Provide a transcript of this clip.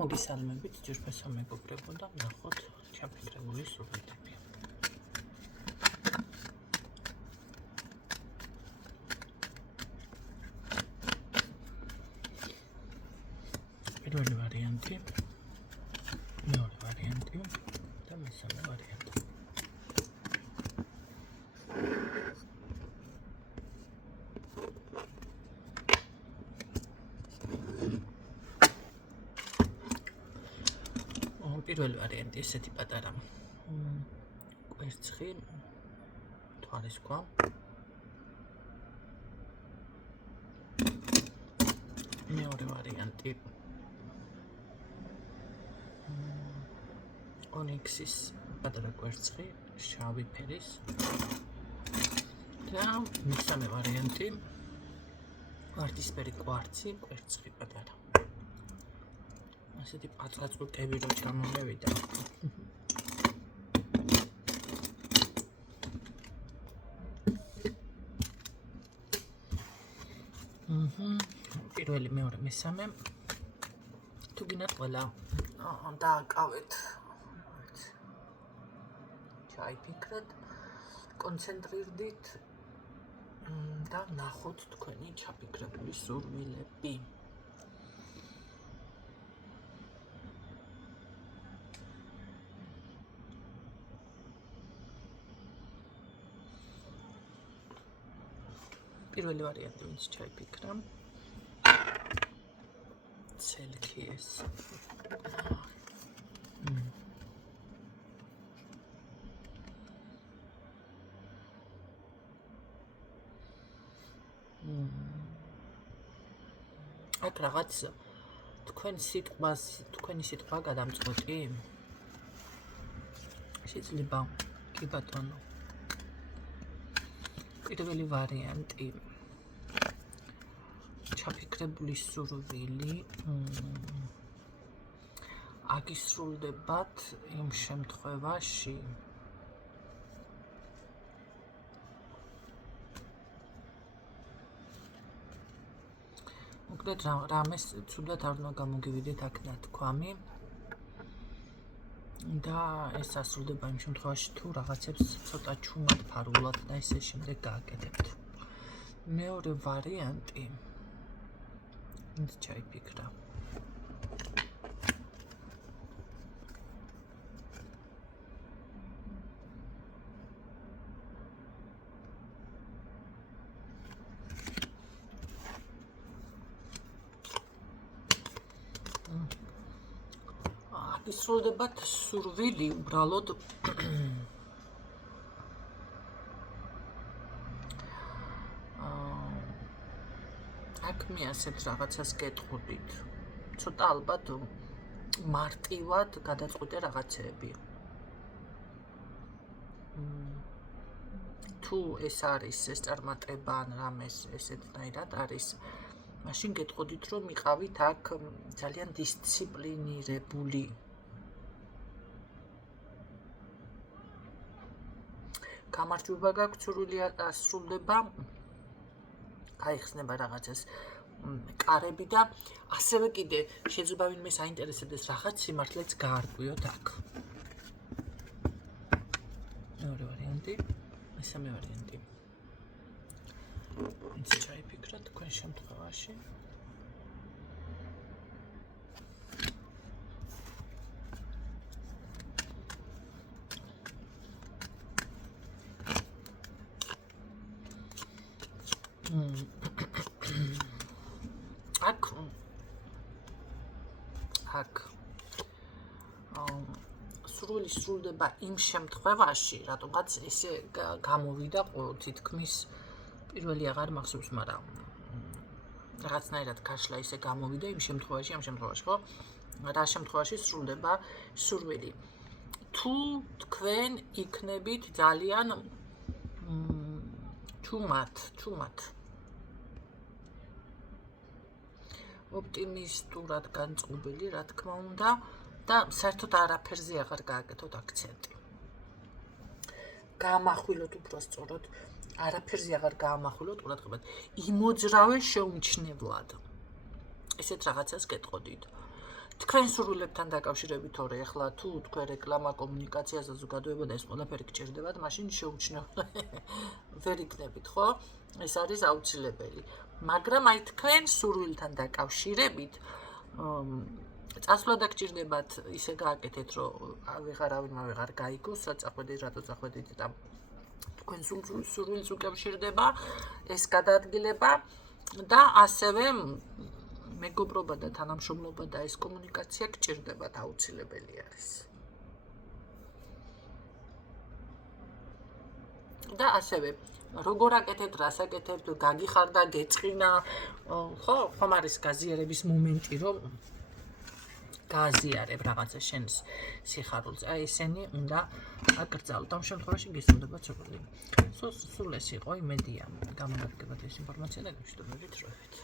მოგესალმებით ჯერფესო მეგობრებო და ნახოთ ჩაფიქრებული სურვილები. პირველი ვარიანტი, მეორე ვარიანტი და მესამე ვარიანტი. პირველი ვარიანტი ესეთი პატარა კვერცხი თვალის ქვა. მეორე ვარიანტი ონიქსის პატარა კვერცხი შავი ფერის და მესამე ვარიანტი ვარდისფერი კვარცი კვერცხი პატარა. ასეთი პაწაწუკები რო ჩამოვიდა. პირველი, მეორე, მესამე. თუ გინდათ ყველა დააკავეთ. ჩაიფიქრეთ, კონცენტრირდით და ნახოთ თქვენი ჩაფიქრებული სურვილები. პირველი ვარიანტი ვინც ჩაიფიქრა ცელქიეს აქ რაღაც თქვენი სიტყვა გადამწყვეტი შეიძლება კი ბატონო. პირველი ვარიანტი ჩაფიქრებული სურვილი აგისრულდებათ იმ შემთხვევაში მოკლედ რამეს ცუდად არ უნდა გამოგივიდეთ აქ ნათქვამი და ეს ასრულდება იმ შემთხვევაში თუ რაღაცებს ცოტა ჩუმად ფარულად და ესე შემდეგ გააკეთებთ. მეორე ვარიანტი ვინც ჩაიფიქრა ისრულდებათ სურვილი უბრალოდ აქ მე ასეთ რაღაცას გეტყოდით. ცოტა ალბათ მარტივად გადაწყვეტე რაღაცეები. თუ ეს არის ეს წარმატება ან რამეს ესეთნაირად არის, მაშინ გეტყოდით რომ იყავით აქ ძალიან დისციპლინირებული. გამარჯვება გაქვთ, სურვილი ასრულდება, გაიხსნება რაღაცას კარები და ასევე კიდე შეიძლება ვინმე საინტერესებდეს რაღაც სიმართლეც გაარკვიოთ აქ. მეორე ვარიანტი, მესამე ვარიანტი. ვინც ჩაიფიქრა თქვენ შემთხვევაში. აქ სურვილი სრულდება იმ შემთხვევაში, რატომღაც ესე გამოვიდა თითქმის პირველი აღარ მახსოვს, მაგრამ რაღაცნაირად გაშლა ესე გამოვიდა იმ შემთხვევაში, ხო? რა შემთხვევაში სრულდება სურვილი? თუ თქვენ იქნებით ძალიან ჩუმად ოპტიმისტურად განწყობილი, რა თქმა უნდა, და საერთოდ არაფერზე აღარ გააკეთოთ აქცენტი. გაამახვილოთ უბრალოდ არაფერზე აღარ გაამახვილოთ ყურადღებად. იმოძრავე შეუმჩნევლად. ესეთ რაღაცას გეტყოდით. თქვენ სურვილებთან დაკავშირებით თორე ახლა თუ თქვენ რეკლამა კომუნიკაციაზე ზოგადოება და ეს ყველაფერი გჭირდებათ, მაშინ შეუჩნევლად ვერ იქნებით, ხო? ეს არის აუცილებელი. მაგრამ აი თქვენ სურვილთან დაკავშირებით წასვლა დაგჭირდებათ ისე გააკეთეთ, რომ ვეღარავინმა ვეღარ გაიგოს, საწახვედით, რატო წახვედით და თქვენ სურვილს უკავშირდება ეს გადაადგილება და ასევე მეგობრობა და თანამშრომლობა და ეს კომუნიკაცია გჭირდებათ, აუცილებელი არის. და ასევე როგორ აკეთებთ, რას აკეთებთ, გაგიხარდა, გეწყინა, ხო, ხომ არის გაზიარების მომენტი, რომ გააზიარებ რაღაცა შენს სიხარულს. აი ესენი უნდა აკრძალოთ. ამ შემთხვევაში გესწრებათ სურვილი. სულ ეს იყო იმედია. გამარჯვებით ეს ინფორმაცია და გეშტობებით როებით.